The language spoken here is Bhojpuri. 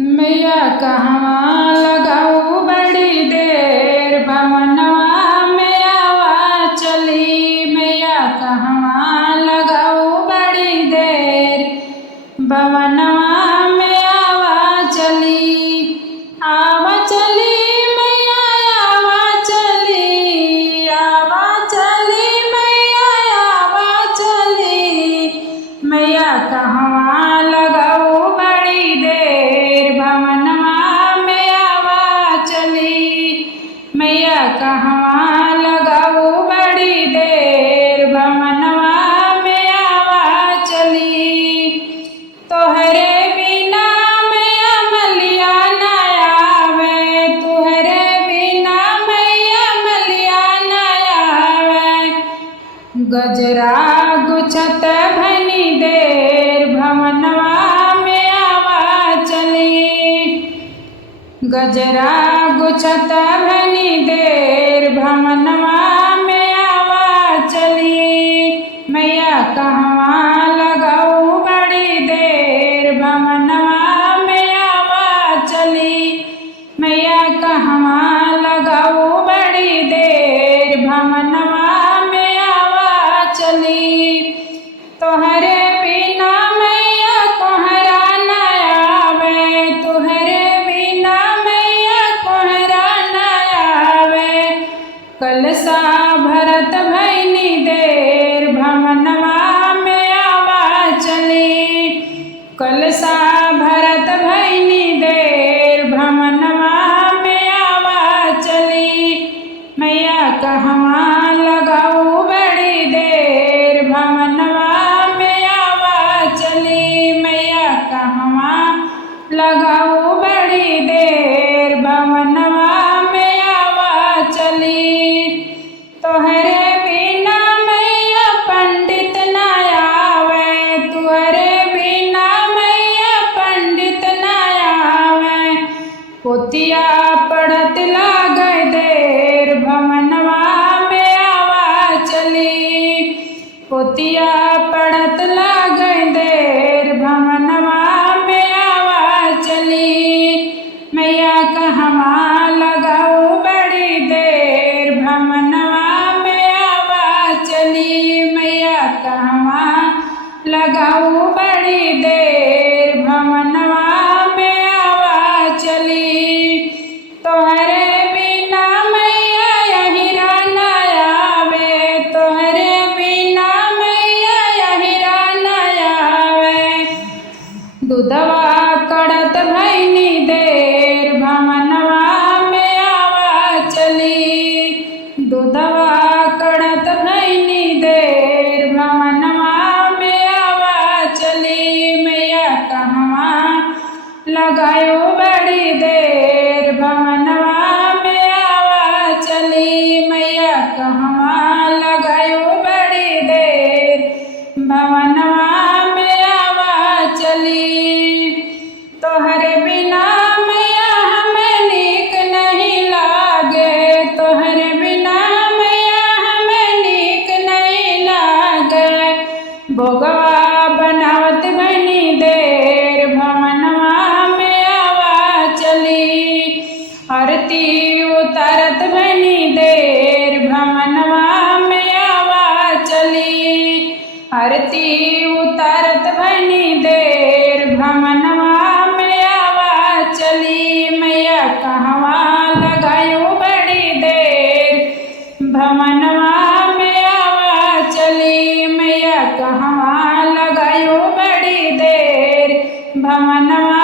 मैया कहवा लगाऊ बड़ी देर भवनवा में आवा चली। मैया कहवा लगाऊ बड़ी देर भवनवा में आवा चली। आवा चली मैया आवा चली, आवा चली मैया आवा चली। मैया कहवा लगाऊ बड़ी देर भवनवा में आवा चली। मैया कहवा लगाऊ बड़ी देर भवनवा में आवा चली। तोहरे बिना मैया मलिया न आवे, तोहरे बिना मैया मलिया न आवे। गजरा गुछत भनी देर भवनवा में आवा चली। गजरा गुछत भनी देर भवनवा में आवा चली। मैया कहवा लगाऊ बड़ी देर भवनवा में आवा चली। मैया कहवा लगाऊ बड़ी देर भवनवा में आवा चली। तोहरे बिना मैया कोहरा न आवे, तोहरे बिना मैया कोहरा न आवे। कलसा भरत भैनी देर भवनवा में आवा चली। कलसा भरत भैनी देर भवनवा में आवा चली। मैया कहवा लगाऊ बड़ी देर भवनवा में आवा चली। मैया कहवा लगाऊ बड़ी देर भवनवा में आवा चली। तोहरे बिना मैया पंडित न आवे, तुहरे बिना मैया पंडित न आवे। पोतिया पढ़त लागे देर भवनवा में आवा चली। पोतिया पढ़त लागे देर भवनवा में आवा चली। मैया कहवा लगाऊ बड़ी देर भवनवा में आवा चली। मैया कहवा लगाऊ बड़ी देर भवनवा में आवा चली। तोहरे बिना मैया यहिरा न आवे, तोहरे बिना मैया यहिरा न आवे। दूधवा कड़त भैनी देर भवनवा में आवा चली। दूधवा कड़त भैनी देर भवनवा में आवा चली। मैया कहवा लगायो बड़ी देर भवनवा में आवा चली। मैया कहवा लगायो बड़ी देर भवनवा में आवा चली। तोहरे बिना मैया हमें नीक नहीं लागे, तोहरे बिना मैया हमें नीक नहीं लागे। भोगवा बनावत बनी देर भवनवा में आवा चली। आरती उतारत बनी देर भवनवा में आवा चली। आरती उतारत बनी देर भवनवा में आवा चली। मैया कहवा लगायो बड़ी देर भवनवा में आवा चली। मैया कहवा लगायो बड़ी देर भवनवा